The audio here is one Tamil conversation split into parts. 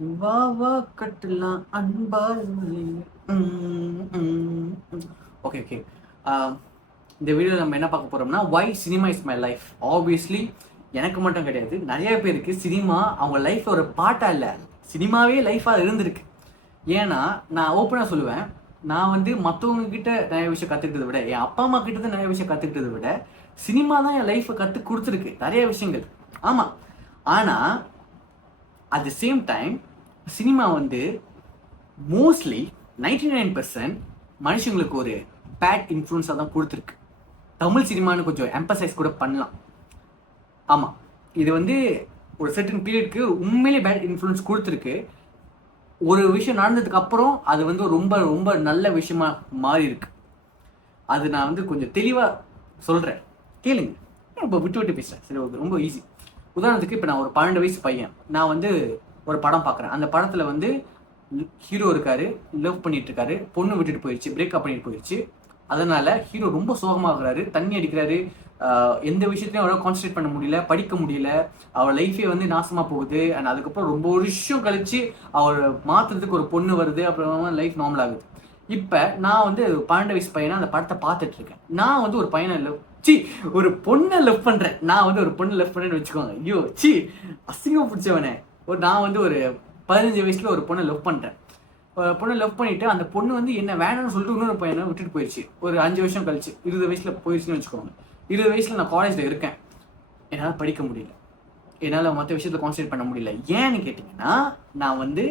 வா வா கட்டலாம் அன்பால் ஓகே ஓகே. இந்த வீடியோவில் நம்ம என்ன பார்க்க போகிறோம்னா why cinema is my life. Obviously எனக்கு மட்டும் கிடையாது, நிறைய பேருக்கு சினிமா அவங்க லைஃப் ஒரு பாட்டாக இல்லை, சினிமாவே லைஃபாக இருந்திருக்கு. ஏன்னா நான் ஓப்பனாக சொல்லுவேன், நான் வந்து மற்றவங்க கிட்ட நிறைய விஷயம் கற்றுக்கிட்டதை விட, என் அப்பா அம்மா கிட்ட நிறைய விஷயம் கற்றுக்கிட்டதை விட சினிமா தான் என் லைஃப்பை கற்றுக் கொடுத்துருக்கு நிறைய விஷயங்கள். ஆமாம், ஆனால் at the same time cinema வந்து மோஸ்ட்லி 99% மனுஷங்களுக்கு ஒரு பேட் இன்ஃப்ளூன்ஸாக தான் கொடுத்துருக்கு. தமிழ் சினிமான்னு கொஞ்சம் எம்பசைஸ் கூட பண்ணலாம். ஆமாம், இது வந்து ஒரு சர்டன் பீரியட்க்கு உண்மையிலே பேட் இன்ஃப்ளூன்ஸ் கொடுத்துருக்கு. ஒரு விஷயம் நடந்ததுக்கு அப்புறம் அது வந்து ரொம்ப ரொம்ப நல்ல விஷயமா மாறி இருக்கு. அது நான் வந்து கொஞ்சம் தெளிவாக சொல்கிறேன், கேளுங்க. இப்போ விட்டு விட்டு பேசுகிறேன், சரி ஓகே. ரொம்ப ஈஸி. உதாரணத்துக்கு இப்போ நான் ஒரு 12 வயசு பையன், நான் வந்து ஒரு படம் பார்க்குறேன். அந்த படத்தில் வந்து ஹீரோ இருக்காரு, லவ் பண்ணிட்டு இருக்காரு, பொண்ணு விட்டுட்டு போயிடுச்சு, பிரேக்கப் பண்ணிட்டு போயிடுச்சு. அதனால ஹீரோ ரொம்ப சோகமாகறாரு, தண்ணி அடிக்கிறாரு, எந்த விஷயத்தையும் அவரால் கான்சன்ட்ரேட் பண்ண முடியல, படிக்க முடியல, அவர் லைஃபே வந்து நாசமாக போகுது. அண்ட் அதுக்கப்புறம் ரொம்ப வருஷம் கழிச்சு அவர் மாற்றுறதுக்கு ஒரு பொண்ணு வருது, அப்புறம் லைஃப் நார்மல் ஆகுது. இப்போ நான் வந்து 12 வயசு பையனா அந்த படத்தை பார்த்துட்டு இருக்கேன். நான் வந்து ஒரு பையனை ஒரு பொண்ணை லவ் பண்ணுறேன். நான் வந்து ஒரு பொண்ணை லவ் பண்ணுறேன்னு வச்சுக்கோங்க. ஐயோ அசிங்கம் பிடிச்சவனே. நான் வந்து ஒரு 15 வயசுல ஒரு பொண்ணை லவ் பண்ணுறேன். பொண்ணை லவ் பண்ணிட்டு அந்த பொண்ணு வந்து என்ன வேணும்னு சொல்லிட்டு இன்னொரு பையனை விட்டுட்டு போயிடுச்சு. ஒரு 5 வருஷம் கழிச்சு 20 வயசுல போயிடுச்சுன்னு வச்சுக்கோங்க. 20 வயசுல நான் காலேஜில் இருக்கேன். என்னால் படிக்க முடியல, என்னால் மற்ற விஷயத்தில் கான்சன்ட்ரேட் பண்ண முடியல. ஏன்னு கேட்டிங்கன்னா, நான் வந்து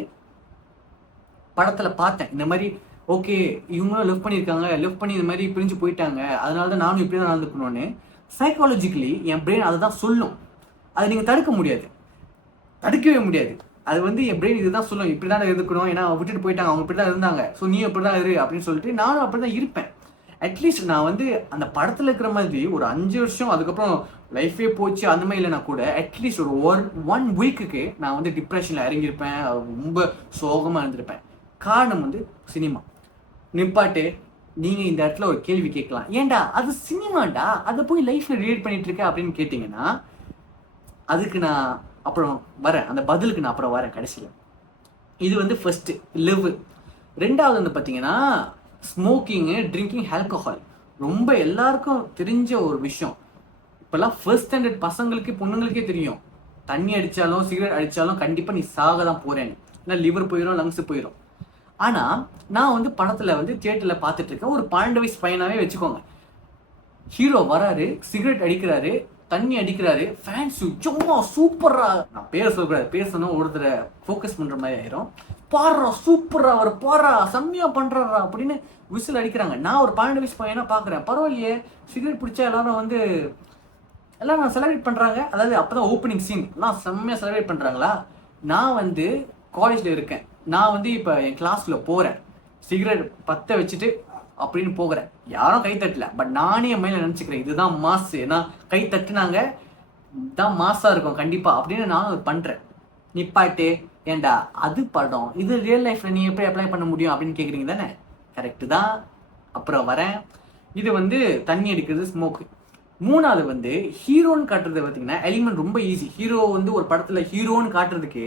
படத்தில் பார்த்தேன் இந்த மாதிரி, ஓகே இவங்களும் லவ் பண்ணியிருக்காங்க, லவ் பண்ணி இந்த மாதிரி பிரிஞ்சு போயிட்டாங்க, அதனால தான் நானும் இப்படி தான் நடந்துக்கணும்னு சைக்காலஜிக்கலி என் பிரெயின் அதை தான் சொல்லும். அதை நீங்கள் தடுக்க முடியாது, தடுக்கவே முடியாது. அது வந்து என் பிரெயின் இதுதான் சொல்லும், இப்படி தான் இருக்கணும், ஏன்னா விட்டுட்டு போயிட்டாங்க, அவங்க இப்படி தான் இருந்தாங்க, ஸோ நீ இப்படி தான் இரு அப்படின்னு சொல்லிட்டு நானும் அப்படி தான் இருப்பேன். அட்லீஸ்ட் நான் வந்து அந்த படத்தில் இருக்கிற மாதிரி ஒரு 5 வருஷம் அதுக்கப்புறம் லைஃபே போச்சு அந்த மாதிரி இல்லைனா கூட அட்லீஸ்ட் ஒரு ஒன் வீக்குக்கு நான் வந்து டிப்ரெஷனில் இறங்கியிருப்பேன், ரொம்ப சோகமாக இருந்திருப்பேன். காரணம் வந்து சினிமா. நிப்பாட்டு, நீங்கள் இந்த இடத்துல ஒரு கேள்வி கேட்கலாம், ஏன்டா அது சினிமாண்டா, அதை போய் லைஃப்பில் ரிலேட் பண்ணிட்டு இருக்க அப்படின்னு கேட்டிங்கன்னா, அதுக்கு நான் அப்புறம் வரேன், அந்த பதிலுக்கு நான் அப்புறம் வரேன் கடைசியில். இது வந்து ஃபர்ஸ்ட் லிவ். ரெண்டாவது வந்து பார்த்தீங்கன்னா ஸ்மோக்கிங்கு, ட்ரிங்கிங், ஆல்கஹால். ரொம்ப எல்லாருக்கும் தெரிஞ்ச ஒரு விஷயம். இப்போல்லாம் ஃபர்ஸ்ட் ஸ்டாண்டர்ட் பசங்களுக்கு பொண்ணுங்களுக்கே தெரியும், தண்ணி அடித்தாலும் சிகரெட் அடித்தாலும் கண்டிப்பாக நீ சாக தான் போகிறேன்னு, இல்லை லிவர் போயிடும், லங்ஸ் போயிடும். ஆனால் நான் வந்து படத்தில் வந்து தியேட்டரில் பார்த்துட்டு இருக்கேன், ஒரு 12 வயசு பையனாகவே வச்சுக்கோங்க. ஹீரோ வராரு, சிகரெட் அடிக்கிறாரு, தண்ணி அடிக்கிறாரு, ஃபேன்ஸ் சும்மா சூப்பரா, நான் பேர் சொல்லக்கூடாது, பேசணும் ஒருத்தரை ஃபோக்கஸ் பண்ணுற மாதிரி ஆயிரும், பாடுறா சூப்பரா, அவர் பாடுறா செம்மையா பண்றாரா அப்படின்னு விசில் அடிக்கிறாங்க. நான் ஒரு 12 வயசு பையனா பார்க்குறேன், பரவாயில்லையே சிகரெட் பிடிச்சா எல்லாரும் வந்து எல்லாரும் செலிப்ரேட் பண்ணுறாங்க. அதாவது அப்போ தான் ஓப்பனிங் சீன் எல்லாம் செம்மையாக செலிப்ரேட் பண்ணுறாங்களா. நான் வந்து காலேஜில் இருக்கேன், நான் வந்து இப்போ என் கிளாஸில் போகிறேன், சிகரெட் பற்ற வச்சுட்டு அப்படின்னு போகிறேன். யாரும் கை தட்டல, பட் நானே என் மேலே நினச்சிக்கிறேன் இதுதான் மாஸ், ஏன்னா கை தட்டுனாங்க தான் மாஸாக இருக்கும் கண்டிப்பாக அப்படின்னு நானும் பண்ணுறேன். நிப்பாட்டு, ஏண்டா அது படம், இது ரியல் லைஃப்பில் நீ எப்படி அப்ளை பண்ண முடியும் அப்படின்னு கேட்குறீங்க தானே? கரெக்டு தான். அப்புறம் வரேன், இது வந்து தண்ணி அடிக்கிறது, ஸ்மோக்கு. மூணாவது வந்து ஹீரோன்னு காட்டுறது பார்த்தீங்கன்னா எலிமெண்ட் ரொம்ப ஈஸி. ஹீரோ வந்து ஒரு படத்தில் ஹீரோன்னு காட்டுறதுக்கு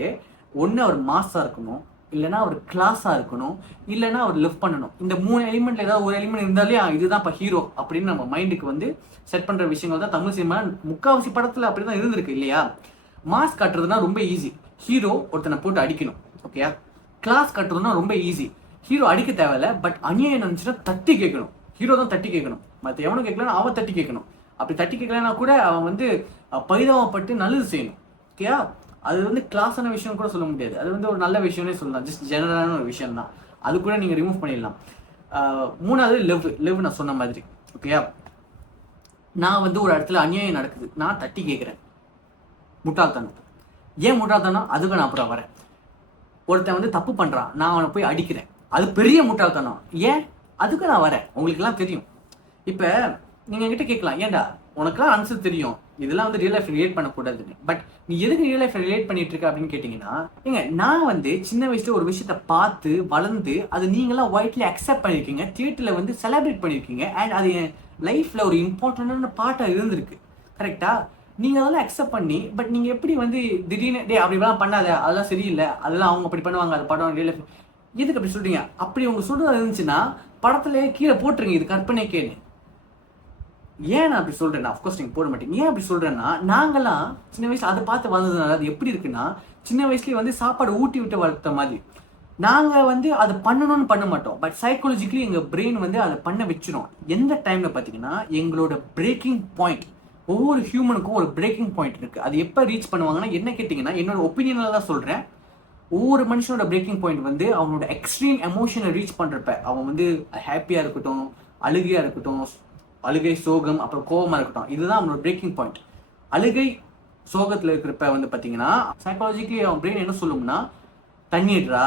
ஒன்று அவர் மாஸாக இருக்கணும், இல்லைனா அவர் கிளாஸாக இருக்கணும், இல்லைனா அவர் லிவ் பண்ணணும். இந்த 3 எலிமெண்ட்ல ஏதாவது ஒரு எலிமெண்ட் இருந்தாலே இதுதான் இப்போ ஹீரோ அப்படின்னு நம்ம மைண்டுக்கு வந்து செட் பண்ணுற விஷயங்கள் தான் தமிழ் சினிமா முக்கால்வாசி படத்தில் அப்படி தான் இருந்திருக்கு இல்லையா? மாஸ் காட்டுறதுனா ரொம்ப ஈஸி, ஹீரோ ஒருத்தனை போட்டு அடிக்கணும், ஓகேயா? கிளாஸ் காட்டுறதுனா ரொம்ப ஈஸி, ஹீரோ அடிக்க தேவையில்ல, பட் அநியாயம் நினச்சுன்னா தட்டி கேட்கணும், ஹீரோ தான் தட்டி கேட்கணும், மற்ற எவனும் கேட்கலன்னா அவன் தட்டி கேட்கணும். அப்படி தட்டி கேட்கலன்னா கூட அவன் வந்து பரிதாபப்பட்டு நல்லது செய்யணும், ஓகேயா? அது வந்து கிளாஸான விஷயம் கூட சொல்ல முடியாது, அது வந்து ஒரு நல்ல விஷயம்னே சொல்லலாம், ஜஸ்ட் ஜெனரலான ஒரு விஷயம் தான், அது கூட நீங்கள் ரிமூவ் பண்ணிடலாம். மூணாவது லிவ் நான் சொன்ன மாதிரி, ஓகேயா? நான் வந்து ஒரு இடத்துல அநியாயம் நடக்குது, நான் தட்டி கேட்குறேன், முட்டாள்தனம். ஏன் முட்டாள்தனம் அதுக்கு நான் அப்புறம் வரேன். ஒருத்தன் வந்து தப்பு பண்ணுறான், நான் அவனை போய் அடிக்கிறேன், அது பெரிய முட்டாள்தனம். ஏன் அதுக்கு நான் வரேன், உங்களுக்குலாம் தெரியும். இப்போ நீங்கள் என்கிட்ட கேட்கலாம், ஏன்டா உனக்குலாம் ஆன்சர் தெரியும், இதெல்லாம் வந்து ரியல் லைஃப் ரிலேட் பண்ணக்கூடாதுன்னு, பட் நீ எதுக்கு ரியல் லைஃப் ரிலேட் பண்ணிட்டு இருக்க அப்படின்னு கேட்டிங்கன்னா, ஏங்க நான் வந்து சின்ன வயசுல ஒரு விஷயத்த பார்த்து வளர்ந்து அது நீங்களாம் ஒயிட்லி அக்செப்ட் பண்ணியிருக்கீங்க, தியேட்டரில் வந்து செலிப்ரேட் பண்ணியிருக்கீங்க, அண்ட் அது என் லைஃப்பில் ஒரு இம்பார்ட்டண்டான பார்ட்டாக இருந்திருக்கு, கரெக்டாக? நீங்கள் அதெல்லாம் அக்செப்ட் பண்ணி பட் நீங்கள் எப்படி வந்து திடீர்னு டே அப்படிலாம் பண்ணாத, அதெல்லாம் சரியில்லை, அதெல்லாம் அவங்க அப்படி பண்ணுவாங்க, அது படம் ரியல் லைஃப் எதுக்கு அப்படி சொல்கிறீங்க? அப்படி உங்க சொல்கிறது இருந்துச்சுன்னா படத்துல கீழே போட்டுருங்க இது கற்பனைக்கேன்னு. ஏன் நான் அப்படி சொல்றேன்னா, அஃப்கோர்ஸ் நீங்க போட மாட்டீங்க. ஏன் அப்படி சொல்றேன்னா, நாங்கெல்லாம் சின்ன வயசுல அதை பார்த்து வளர்ந்ததுனால அது எப்படி இருக்குன்னா, சின்ன வயசுலயே வந்து சாப்பாடு ஊட்டி விட்டு வளர்த்த மாதிரி. நாங்க வந்து அதை பண்ணணும்னு பண்ண மாட்டோம், பட் சைக்காலஜிக்கலி எங்க பிரெயின் வந்து அதை பண்ண வச்சிரும். எந்த டைம்ல பாத்தீங்கன்னா எங்களோட பிரேக்கிங் பாயிண்ட், ஒவ்வொரு ஹியூமனுக்கும் ஒரு பிரேக்கிங் பாயிண்ட் இருக்கு. அது எப்போ ரீச் பண்ணுவாங்கன்னா, என்ன கேட்டிங்கன்னா என்னோட ஒப்பீனியனில் தான் சொல்றேன், ஒவ்வொரு மனுஷனோட பிரேக்கிங் பாயிண்ட் வந்து அவனோட எக்ஸ்ட்ரீம் எமோஷனை ரீச் பண்றப்ப, அவன் வந்து ஹாப்பியா இருக்கட்டும், அழுகையா இருக்கட்டும், அழுகை, சோகம், அப்புறம் கோபமா இருக்கட்டும், இதுதான் அவனோட பிரேக்கிங் பாயிண்ட். அழுகை சோகத்துல இருக்கிறப்ப வந்து பாத்தீங்கன்னா சைக்காலஜிக்கலி அவன் பிரெயின் என்ன சொல்லும்னா, தண்ணி அடிடா,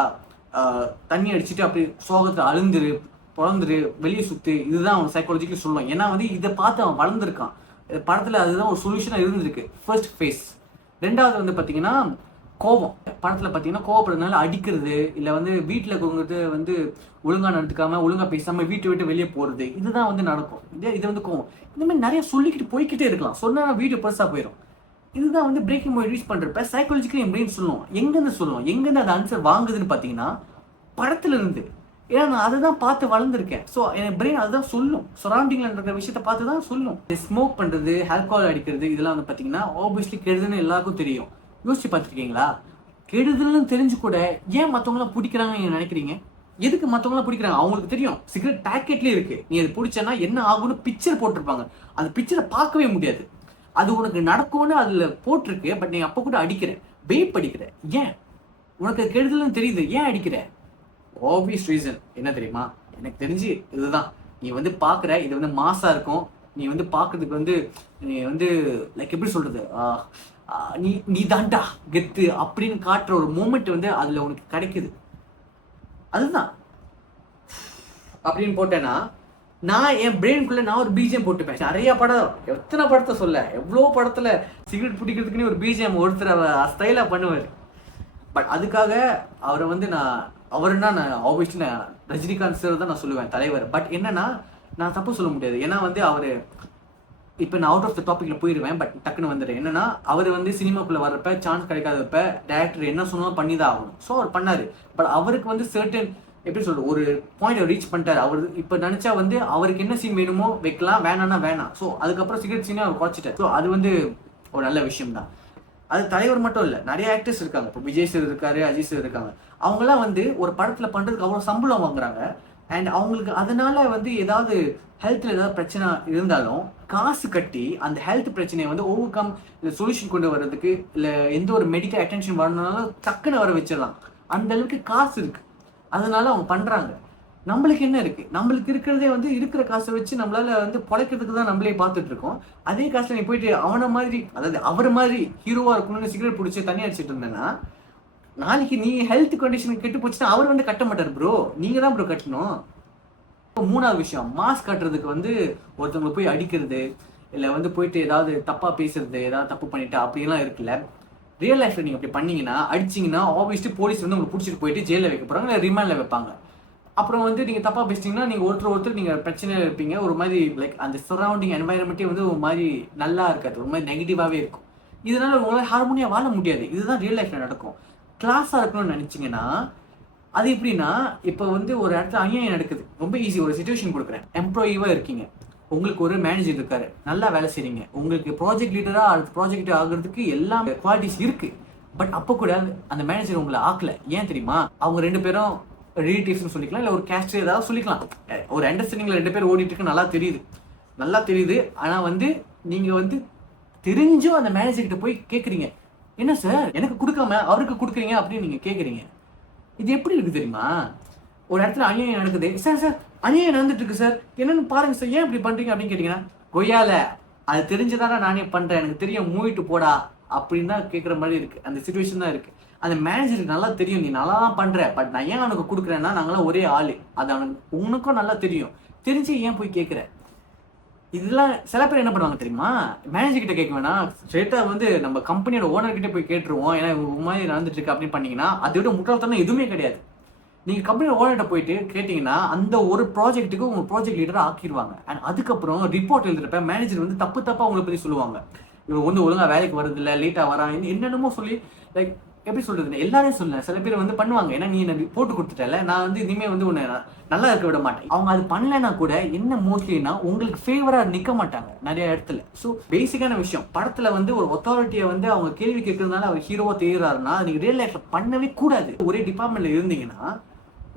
தண்ணி அடிச்சுட்டு அப்படி சோகத்தை அழுந்துரு, பிறந்துரு, வெளியே சுத்து, இதுதான் அவன் சைக்காலஜிக்கலி சொல்லுவான். ஏன்னா வந்து இதை பார்த்து அவன் வளர்ந்துருக்கான். படத்துல அதுதான் ஒரு சொல்யூஷனா இருந்திருக்கு, ஃபர்ஸ்ட் ஃபேஸ். ரெண்டாவது வந்து பாத்தீங்கன்னா கோபம். படத்துல பாத்தீங்கன்னா கோவப்படுறதுனால அடிக்கிறது, இல்ல வந்து வீட்டுல இருக்கிறவங்க வந்து ஒழுங்கா நடந்துக்காம, ஒழுங்கா பேசாம வீட்டை விட்டு வெளியே போறது, இதுதான் வந்து நடக்கும். இது வந்து கோவம். இந்த மாதிரி நிறைய சொல்லிக்கிட்டு போய்கிட்டே இருக்கலாம், சொன்னா வீடியோ பெருசா போயிடும். இதுதான் வந்து பிரேக்கிங் பாயிண்ட் ரீச் பண்றப்ப சைக்காலஜிக்கலி என் பிரெயின் சொல்லுவோம். எங்கேருந்து சொல்லுவோம், எங்கேருந்து அந்த ஆன்சர் வாங்குதுன்னு பாத்தீங்கன்னா படத்துல இருந்து. ஏன்னா நான் அதை தான் பார்த்து வளர்ந்துருக்கேன். ஸோ என் பிரெயின் அதுதான் சொல்லும், சரௌண்டிங்ல இருக்கிற விஷயத்த பார்த்து தான் சொல்லும். ஸ்மோக் பண்றது, ஆல்கஹால் அடிக்கிறது, இதெல்லாம் வந்து பாத்தீங்கன்னா ஆப்வியஸ்லி கெடுதல்னு எல்லாருக்கும் தெரியும். யோசிச்சு பார்த்துருக்கீங்களா? கெடுதல்னு தெரிஞ்சு கூட ஏன் மற்றவங்களாம் பிடிக்கிறாங்க நீங்க நினைக்கிறீங்க? எதுக்கு மற்றவங்களாம் பிடிக்கிறாங்க? அவங்களுக்கு தெரியும் சிகரெட் பேக்கெட்லேயே இருக்கு, நீ அது பிடிச்சனா என்ன ஆகும்னு பிக்சர் போட்டிருப்பாங்க. அந்த பிக்சரை பார்க்கவே முடியாது, அது உனக்கு நடக்கும்னு அதுல போட்டிருக்கு. பட் நீ அப்போ கூட அடிக்கிற, வெயிட் அடிக்கிற. ஏன்? உனக்கு கெடுதல்னு தெரியுது, ஏன் அடிக்கிற? ஆப்வியஸ் ரீசன் என்ன தெரியுமா? எனக்கு தெரிஞ்சு இதுதான். நீ வந்து பார்க்குற, இது வந்து மாசா இருக்கும், நீ வந்து பார்க்கறதுக்கு வந்து நீ வந்து லைக் எப்படி சொல்றது, நீ தாண்டா கெத்து அப்படின்னு காட்டுற ஒரு மூமெண்ட் வந்து அதுல உனக்கு கிடைக்குது. அதுதான் அப்படின்னு போட்டேன்னா நான் என் பிரெயின்குள்ள நான் ஒரு பிஜிஎம் போட்டுப்பேன். நிறைய படம், எத்தனை படத்தை சொல்ல, எவ்வளோ படத்துல சிகரெட் பிடிக்கிறதுக்குன்னு ஒரு பிஜிஎம் ஒருத்தர் ஸ்டைலா பண்ணுவார். பட் அதுக்காக அவரை வந்து அவருன்னா நான் ஆப்வியஸ்லி நான் ரஜினிகாந்த் சார் தான் நான் சொல்லுவேன் தலைவர். பட் என்னன்னா நான் தப்பு சொல்ல முடியாது, ஏன்னா வந்து அவரு இப்போ நான் அவுட் ஆஃப் த டாபிக்ல போயிடுவேன், பட் டக்குன்னு வந்துடுறேன். என்னன்னா அவர் வந்து சினிமாக்குள்ள வர்றப்ப சான்ஸ் கிடைக்காதப்ப டேரக்டர் என்ன சொன்னாலும் பண்ணி தான் ஆகணும். ஸோ அவர் பண்ணாரு. பட் அவருக்கு வந்து சர்டன் எப்படி சொல்றது, ஒரு பாயிண்ட் ரீச் பண்ணிட்டாரு. அவர் இப்போ நினைச்சா வந்து அவருக்கு என்ன சீன் வேணுமோ வைக்கலாம், வேணாம்னா வேணாம். ஸோ அதுக்கப்புறம் சிகரெட் சீனே அவர் குறைச்சிட்டார். ஸோ அது வந்து ஒரு நல்ல விஷயம் தான். அது தலைவர் மட்டும் இல்லை, நிறைய ஆக்டர்ஸ் இருக்காங்க. இப்போ விஜய் சார் இருக்காரு, அஜித் சார் இருக்காங்க. அவங்களாம் வந்து ஒரு படத்துல பண்றதுக்கு அவ்வளோ சம்பளம் வாங்குறாங்க. அண்ட் அவங்களுக்கு அதனால வந்து ஏதாவது ஹெல்த்ல ஏதாவது பிரச்சனை இருந்தாலும் காசு கட்டி அந்த ஹெல்த் பிரச்சனையை வந்து ஓவர் கம் இல்லை சொல்யூஷன் கொண்டு வர்றதுக்கு, இல்லை எந்த ஒரு மெடிக்கல் அட்டென்ஷன் வரணும்னாலும் டக்குன்னு வர வச்சிடலாம். அந்த அளவுக்கு காசு இருக்கு, அதனால அவங்க பண்றாங்க. நம்மளுக்கு என்ன இருக்கு? நம்மளுக்கு இருக்கிறதே வந்து இருக்கிற காசை வச்சு நம்மளால வந்து பொழைக்கிறதுக்கு தான் நம்மளே பார்த்துட்டு இருக்கோம். அதே காசுல நீ போயிட்டு அவனை மாதிரி, அதாவது அவர் மாதிரி ஹீரோவா இருக்கணும்னு சிகரெட் பிடிச்சி தண்ணி அடிச்சிட்டு இருந்தேன்னா நாளைக்கு நீ ஹெல்த் கண்டிஷன் கெட்டு போச்சுன்னா அவர் வந்து கட்ட மாட்டார் ப்ரோ, நீங்க தான் ப்ரோ கட்டணும். மூணாவது விஷயம், மாஸ்க் கட்டுறதுக்கு வந்து ஒருத்தவங்களை போய் அடிக்கிறது, இல்லை வந்து போயிட்டு ஏதாவது தப்பா பேசுறது, ஏதாவது தப்பு பண்ணிட்டா அப்படிலாம் இருக்குல்ல. ரியல் லைஃப்ல நீங்க அப்படி பண்ணீங்கன்னா, அடிச்சிங்கன்னா ஆப்வியஸ்லி போலீஸ் வந்து உங்களை பிடிச்சிட்டு போயிட்டு ஜெயிலில் வைக்க போறாங்க, இல்லை ரிமாண்ட்ல வைப்பாங்க. அப்புறம் வந்து நீங்க தப்பா பேசிட்டீங்கன்னா நீங்க ஒருத்தர் நீங்க பிரச்சனையில இருப்பீங்க. ஒரு மாதிரி லைக் அந்த சரௌண்டிங் என்வாயர்மெண்ட்டே வந்து ஒரு மாதிரி நல்லா இருக்காது, ஒரு மாதிரி நெகட்டிவாவே இருக்கும். இதனால உங்களால் ஹார்மோனியா வாழ முடியாது. இதுதான் ரியல் லைஃப்ல நடக்கும். கிளாஸா இருக்கணும்னு நினைச்சீங்கன்னா அது எப்படின்னா, இப்போ வந்து ஒரு இடத்துல அநியாயம் நடக்குது, ரொம்ப ஈஸி. ஒரு சிச்சுவேஷன் கொடுக்குறேன். எம்ப்ளாயிவா இருக்கீங்க, உங்களுக்கு ஒரு மேனேஜர் இருக்காரு, நல்லா வேலை செய்றீங்க, உங்களுக்கு ப்ராஜெக்ட் லீடரா அடுத்த ப்ராஜெக்ட் ஆகுறதுக்கு எல்லா குவாலிட்டிஸ் இருக்கு. பட் அப்போ கூட அந்த மேனேஜர் உங்களை ஆக்கல. ஏன் தெரியுமா? அவங்க ரெண்டு பேரும் ரிலேட்டிவ்ஸ்னு சொல்லிக்கலாம், இல்லை ஒரு கேஸ்ட் ஏதாவது சொல்லிக்கலாம். ஒரு அண்டர்ஸ்டாண்டிங்ல ரெண்டு பேரும் ஓடிட்டு இருக்கு, நல்லா தெரியுது. ஆனா வந்து நீங்க வந்து தெரிஞ்சும் அந்த மேனேஜர் கிட்ட போய் கேட்குறீங்க, என்ன சார் எனக்கு கொடுக்காம அவருக்கு கொடுக்குறீங்க அப்படின்னு நீங்க கேட்குறீங்க. இது எப்படி இருக்கு தெரியுமா? ஒரு இடத்துல அநியாயம் நடக்குது, சார் அநியாயம் நடந்துட்டு இருக்கு சார், என்னன்னு பாருங்க சார், ஏன் இப்படி பண்றீங்க அப்படின்னு கேட்டீங்கன்னா, கொய்யால அது தெரிஞ்சதானா நானே பண்றேன், எனக்கு தெரியும், மூவிட்டு போடா அப்படின்னு தான் கேட்குற மாதிரி இருக்கு. அந்த சிச்சுவேஷன் தான் இருக்கு. அந்த மேனேஜருக்கு நல்லா தெரியும் நீ நல்லா தான் பண்ற, பட் நான் ஏன் அவனுக்கு கொடுக்குறேன்னா நாங்களாம் ஒரே ஆளு, அது அவனுக்கு உனக்கும் நல்லா தெரியும், தெரிஞ்சு ஏன் போய் கேட்குற? இதெல்லாம் சில பேர் என்ன பண்ணுவாங்க தெரியுமா? மேனேஜர் கிட்ட கேட்க வேணாம், ஸ்ட்ரெயிட்டா வந்து நம்ம கம்பெனியோட ஓனர் கிட்டே போய் கேட்டுருவோம், ஏன்னா ஒரு மாதிரி நடந்துட்டு இருக்கு அப்படின்னு பண்ணீங்கன்னா அதை விட முட்டாள்தனம் எதுவுமே கிடையாது. நீங்க கம்பெனியோட ஓனர்கிட்ட போயிட்டு கேட்டீங்கன்னா அந்த ஒரு ப்ராஜெக்ட்டுக்கு உங்க ப்ராஜெக்ட் லீடரை ஆக்கிடுவாங்க. அண்ட் அதுக்கப்புறம் ரிப்போர்ட் எழுதுறப்ப மேனேஜர் வந்து தப்பா உங்களை பத்தி சொல்லுவாங்க. இவன் வந்து ஒழுங்கா வேலைக்கு வரது இல்லை, லேட்டா வரான், என்னென்னமோ சொல்லி லைக் எப்படி சொல்றது, எல்லாரையும் சொல்ல சில பேர் வந்து பண்ணுவாங்க. ஏன்னா நீ என்ன போட்டு கொடுத்துட்டல, நான் வந்து இனிமே வந்து உன்னை நல்லா இருக்க விட மாட்டேன். அவங்க அது பண்ணலைன்னா கூட என்ன மோஸ்ட்லினா உங்களுக்கு ஃபேவரா நிக்க மாட்டாங்க நிறைய இடத்துல. ஸோ பேசிக்கான விஷயம், படத்துல வந்து ஒரு அத்தாரிட்டியை வந்து அவங்க கேள்வி கேட்கறதுனால அவர் ஹீரோவா தெரியுறாருன்னா நீங்க ரியல் லைஃப்ல பண்ணவே கூடாது. ஒரே டிபார்ட்மெண்ட்ல இருந்தீங்கன்னா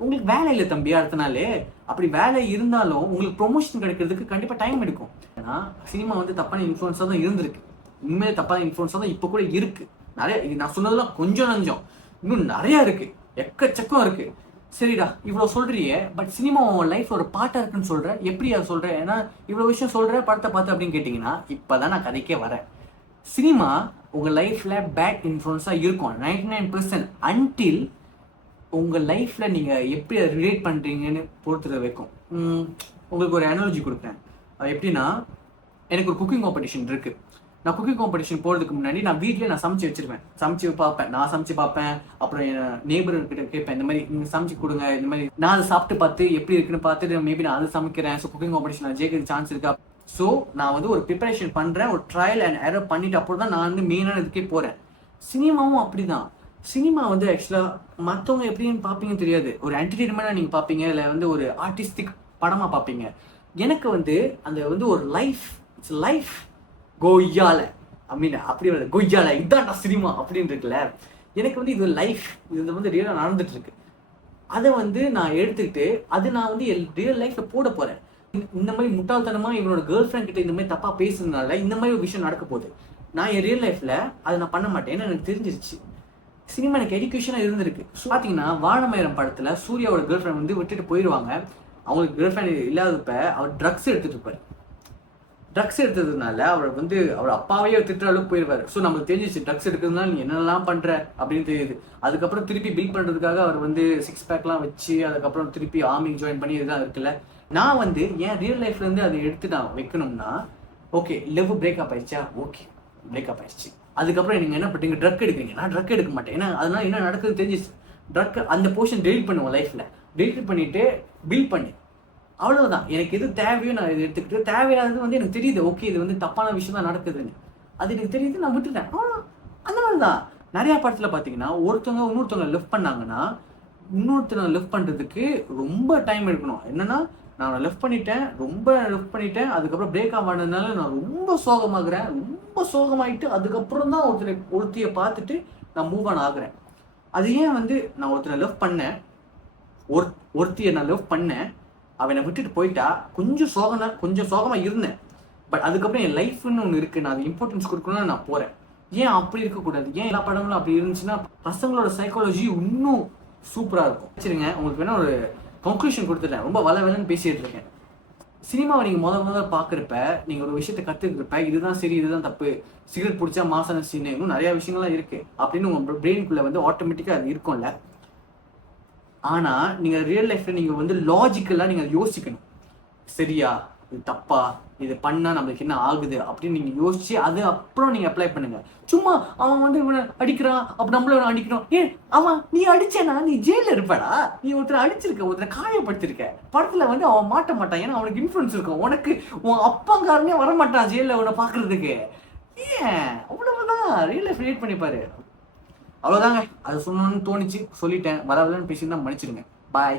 உங்களுக்கு வேலை இல்லை தம்பி அடுத்த நாளே. அப்படி வேலை இருந்தாலும் உங்களுக்கு ப்ரொமோஷன் கிடைக்கிறதுக்கு கண்டிப்பா டைம் எடுக்கும். ஏன்னா சினிமா வந்து தப்பான இன்ஃப்ளூயன்ஸா தான் இருந்திருக்கு, உண்மையிலே தப்பான இன்ஃப்ளூயன்ஸா தான் இப்போ கூட இருக்கு. நிறைய நான் சொன்னதெல்லாம் கொஞ்சம் நஞ்சம், இன்னும் நிறைய இருக்கு, எக்கச்சக்கம் இருக்கு. சரிடா இவ்வளோ சொல்றியே, பட் சினிமா உன் லைஃப் ஒரு பார்ட்டா இருக்குன்னு சொல்ற, எப்படி அதை சொல்ற? ஏன்னா இவ்வளோ விஷயம் சொல்ற படத்தை பார்த்து அப்படின்னு கேட்டிங்கன்னா இப்போதான் நான் கதைக்கே வரேன். சினிமா உங்க லைஃப்ல பேட் இன்ஃப்ளூயன்ஸா இருக்கும் 99% அன்டில் உங்க லைஃப்ல நீங்க எப்படி அதை ரிலேட் பண்றீங்கன்னு பொறுத்துற வைக்கும். உங்களுக்கு ஒரு அனாலஜி கொடுக்குறேன். எப்படின்னா, எனக்கு ஒரு குக்கிங் காம்படிஷன் இருக்கு. நான் குக்கிங் காம்படிஷன் போகிறதுக்கு முன்னாடி நான் வீட்டிலே நான் சமைச்சு வச்சிருவேன், சமைச்சு பார்ப்பேன், நான் சமைச்சு பார்ப்பேன். அப்புறம் என் நேபர்கிட்ட கேட்பேன், இந்த மாதிரி நீங்கள் சமைச்சு கொடுங்க, இந்த மாதிரி நான் அதை சாப்பிட்டு பார்த்து எப்படி இருக்குன்னு பார்த்துட்டு மேபி நான் அதை சமைக்கிறேன். ஸோ குக்கிங் காம்படிஷன் நான் ஜெயிக்கிறது சான்ஸ் இருக்கா? ஸோ நான் வந்து ஒரு ப்ரிப்பரேஷன் பண்ணுறேன், ஒரு ட்ரையல் அண்ட் எரர் பண்ணிட்டு அப்புறம் தான் நான் வந்து மெயினான இதுக்கே போகிறேன். சினிமாவும் அப்படிதான். சினிமா வந்து ஆக்சுவலாக மற்றவங்க எப்படின்னு பார்ப்பீங்கன்னு தெரியாது, ஒரு என்டர்டெயின்மெண்ட்டாக நீங்கள் பார்ப்பீங்க, இல்லை வந்து ஒரு ஆர்டிஸ்டிக் படமாக பார்ப்பீங்க. எனக்கு வந்து அந்த வந்து ஒரு லைஃப், இட்ஸ் லைஃப் கொய்யால அப்படின்னு அப்படி வருது, கொய்யால இதான் சினிமா அப்படின்னு இருக்குல்ல. எனக்கு வந்து இது லைஃப், இது வந்து ரியலாக நடந்துட்டு இருக்கு. அதை வந்து நான் எடுத்துக்கிட்டு அது நான் வந்து ரியல் லைஃப்ல போட போறேன். இந்த மாதிரி முட்டாள்தனமா இவனோட கேர்ள் ஃப்ரெண்ட் கிட்ட இந்த மாதிரி தப்பா பேசுறதுனால இந்த மாதிரி ஒரு விஷயம் நடக்க போகுது. நான் என் ரியல் லைஃப்ல அதை நான் பண்ண மாட்டேன், ஏன்னா எனக்கு தெரிஞ்சிருச்சு. சினிமா எனக்கு எஜுகேஷனா இருந்திருக்கு. பார்த்தீங்கன்னா வானமேரம் படத்துல சூர்யாவோட கேர்ள் ஃப்ரெண்ட் வந்து விட்டுட்டு போயிடுவாங்க. அவங்களுக்கு கேர்ள் ஃப்ரெண்ட் இல்லாதப்ப அவர் ட்ரக்ஸ் எடுத்துட்டு இருப்பாரு. ட்ரக்ஸ் எடுத்ததுனால அவர் வந்து அவர் அப்பாவையே திட்டுற அளவுக்கு போயிடுவார். ஸோ நமக்கு தெரிஞ்சிச்சு ட்ரக்ஸ் எடுக்கிறதுனால நீ என்னெல்லாம் பண்ற அப்படின்னு தெரியுது. அதுக்கப்புறம் திருப்பி பில்ட் பண்றதுக்காக அவர் வந்து 6 பேக்லாம் வச்சு அதுக்கப்புறம் திருப்பி ஆர்மி ஜாயின் பண்ணி இதுதான் இருக்குல்ல. நான் வந்து என் ரியல் லைஃப்ல இருந்து அதை எடுத்து நான் வைக்கணும்னா, ஓகே லவ் பிரேக்அப் ஆயிடுச்சா, ஓகே பிரேக்அப் ஆயிடுச்சு, அதுக்கப்புறம் நீங்க என்ன பண்ணுறீங்க, ட்ரக் எடுக்கிறீங்க. நான் ட்ரக் எடுக்க மாட்டேன், ஏன்னா அதனால என்ன நடக்குதுன்னு தெரிஞ்சிச்சு. ட்ரக் அந்த போர்ஷன் டெலிட் பண்ணுவோம் லைஃப்ல, டெலிட் பண்ணிட்டு பில்ட் பண்ணி அவ்வளவுதான். எனக்கு எது தேவையோ நான் இதை எடுத்துக்கிட்டு, தேவையானது வந்து எனக்கு தெரியுது, ஓகே இது வந்து தப்பான விஷயம் தான் நடக்குதுன்னு அது எனக்கு தெரியுது, நான் விட்டுட்டேன். அந்த மாதிரி தான் நிறைய படத்துல பாத்தீங்கன்னா ஒருத்தவங்க இன்னொருத்தவங்க லவ் பண்ணாங்கன்னா இன்னொருத்தவங்க லவ் பண்றதுக்கு ரொம்ப டைம் எடுக்கணும். என்னன்னா நான் லவ் பண்ணிட்டேன், ரொம்ப லவ் பண்ணிட்டேன், அதுக்கப்புறம் பிரேக் ஆனதுனால நான் ரொம்ப சோகமாகறேன், ரொம்ப சோகமாயிட்டு அதுக்கப்புறம் தான் ஒருத்தியை பார்த்துட்டு நான் மூவ் ஆன் ஆகுறேன். அது ஏன் வந்து நான் ஒருத்தனை லவ் பண்ணேன், ஒருத்தியை நான் லவ் பண்ணேன், அவனை விட்டுட்டு போயிட்டா கொஞ்சம் சோகமா இருந்தேன். பட் அதுக்கப்புறம் என் லைஃப்னு ஒன்று இருக்கு, நான் அது இம்பார்ட்டன்ஸ் கொடுக்கணும்னு நான் போறேன். ஏன் அப்படி இருக்கக்கூடாது? ஏன் எல்லா படங்களும் அப்படி இருந்துச்சுன்னா பசங்களோட சைக்காலஜி இன்னும் சூப்பரா இருக்கும். சரிங்க, உங்களுக்கு வேணா ஒரு கன்க்ளூஷன் கொடுத்துட்டேன், ரொம்ப வளன்னு பேசிட்டு இருக்கேன். சினிமாவை நீங்க முதல்ல பாக்குறப்ப நீங்க ஒரு விஷயத்த கத்துக்கிறப்ப இதுதான் சரி இதுதான் தப்பு, சிகரெட் பிடிச்சா மாசான சீன், இன்னும் நிறைய விஷயங்கள்லாம் இருக்கு அப்படின்னு உங்க பிரெயினுக்குள்ள வந்து ஆட்டோமேட்டிக்கா அது இருக்கும்ல. ஆனா நீங்க ரியல் லைஃப்ல நீங்க வந்து லாஜிக்கலா நீங்க யோசிக்கணும், சரியா இது தப்பா, இது பண்ணா நம்மளுக்கு என்ன ஆகுது அப்படின்னு நீங்க யோசிச்சு அது அப்புறம் நீங்க அப்ளை பண்ணுங்க. சும்மா அவன் வந்து இவனை அடிக்கிறான் அப்ப நம்மள அடிக்கணும், அவன் நீ அடிச்சேனா நீ ஜெயில இருப்படா, நீ ஒருத்தரை அடிச்சிருக்க, ஒருத்தரை காயப்படுத்திருக்க, படத்துல வந்து அவன் மாட்ட மாட்டான், ஏன்னா அவனுக்கு இன்ஃபுளுன்ஸ் இருக்கும், உனக்கு உன் அப்பாங்காரனே வரமாட்டான் ஜெயில உன்னை பாக்குறதுக்கு. ஏன் அவ்வளவுதான், ரியல் லைஃப் ரிலேட் பண்ணிப்பாரு. அவ்வளவுதாங்க, அது சொல்லணும்னு தோணிச்சு சொல்லிட்டேன், வரலன்னு பேசியிருந்தா மன்னிச்சிடுங்க. பாய்.